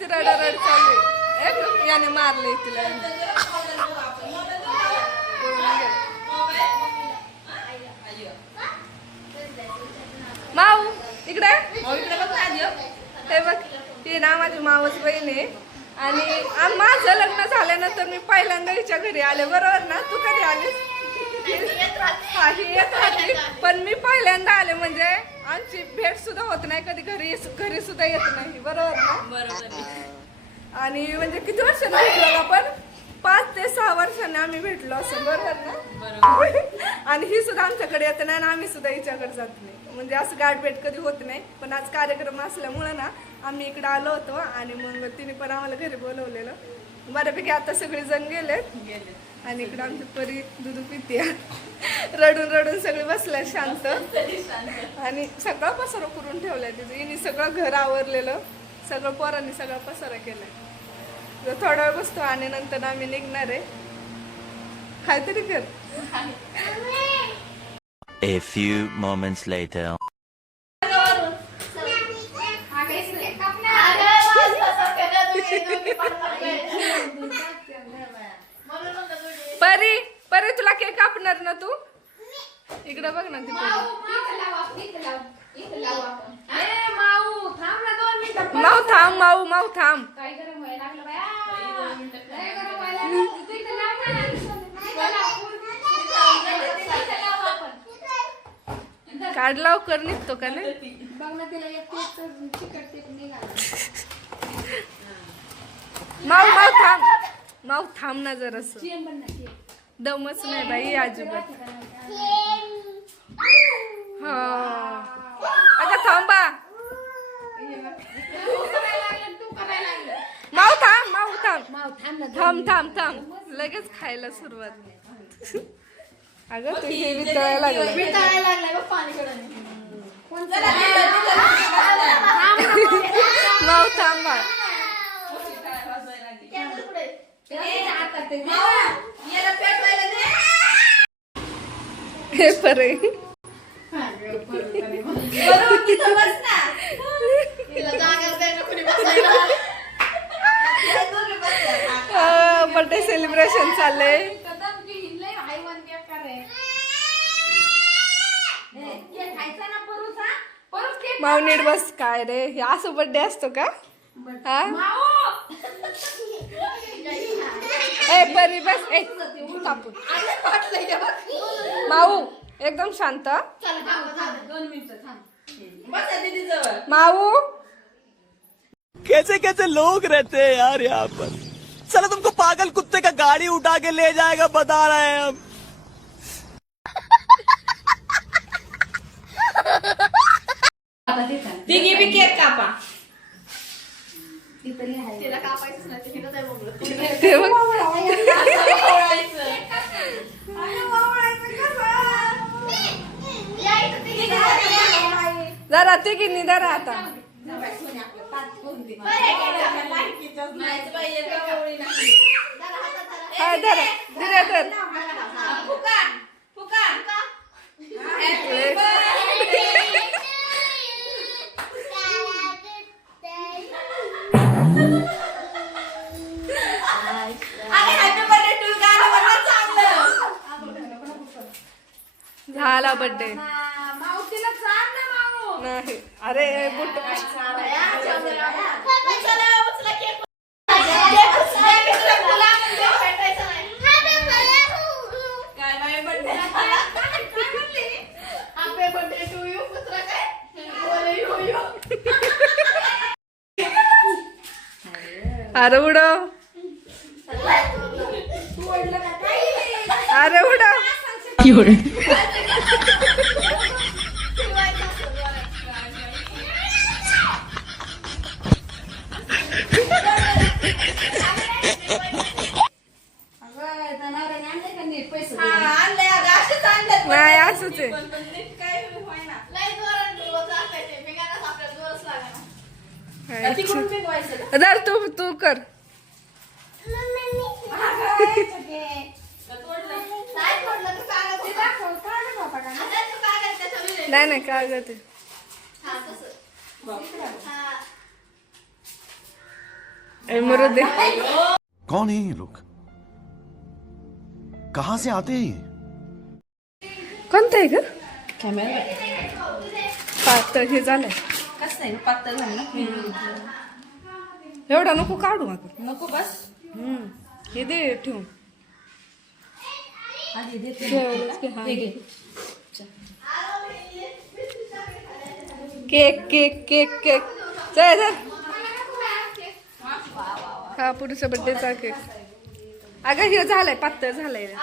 नुसती रडारड चालू आहे. याने मारले तिला. माऊ इकडे हे बघ, ती ना माझी मावस बहीण आहे. आणि माझं लग्न झाल्यानंतर मी पहिल्यांदा हिच्या घरी आले, बरोबर ना? तू कधी आलीस? येत राहते, पण मी पहिल्यांदा आले. म्हणजे आमची भेट सुद्धा होत नाही कधी, घरी सुद्धा येत नाही, बरोबर ना? बरोबर. आणि म्हणजे किती वर्षांनी भेटलो आपण? 5 ते 6 वर्षांनी आम्ही भेटलो असं, बरोबर ना? आणि ही सुद्धा आमच्याकडे येत नाही आणि आम्ही सुद्धा हिच्याकडे जात नाही. म्हणजे असं गाठभेट कधी होत नाही. पण आज कार्यक्रम असल्यामुळे ना आम्ही इकडे आलो होतो आणि मग तिने पण आम्हाला घरी बोलवलेलं. बऱ्यापैकी आता सगळे जण गेलेत आणि इकडे आमची परी दूध पिते. रडून रडून सगळे बसल्या शांत. आणि सगळा पसारा करून ठेवलाय तिथे. हिने सगळं घर आवरलेलं, सगळं पोरांनी सगळा पसारा केलाय. थोडा वेळ बसतो आणि नंतर आम्ही निघणार आहे. काहीतरी कर. A few moments later. परी परी तुला केक कापणार ना तू? इकडे बघ ना ती परी. माऊ थांब, माऊ थांब. काढ लवकर, निघतो का नाही? माऊ थांब ना जरास. दमच नाही बाई अजिबात. हा अगं थांबा. थांब लगेच खायला सुरुवात. अगं तू हे वितळायला लागलं. माऊ थांबा. हे परे बर्थडे सेलिब्रेशन चाललंय. माऊ नीट बस. काय रे हे असं बर्थडे असतो का? हा ए परी बस. ए तापून. माऊ एकदम शांत. माऊ कैसे कैसे लोग रहते हैं यार यहाँ पर. चलो तुमको पागल कुत्ते का गाड़ी उठा के ले जाएगा, बता रहे हैं हम. तिघी बी केक कापा. जरा तिघींनी धरा आता. हा धरा धरा धर. झाला बर्थडे. नाही अरे बुट. अरे उडव. अरे उडव. नाही असंच आहे. जर तू कर. नाही काय जाते. मरुदे. कौन है ये लोग कहां से आते हैं ये? कोणतं आहे ग? कॅमेरा पातळ हे झालंय. कसं नाही पातळ झालं ना एवढा नको काढू अगं. नको बस हे दे ठेवून. आधी देते ठेवलंच की, हा. हे घे. Cake cake cake cake. चल चल. हा पुरुष बड्डेचा केक. अगं हे झालंय पातळ झालंय.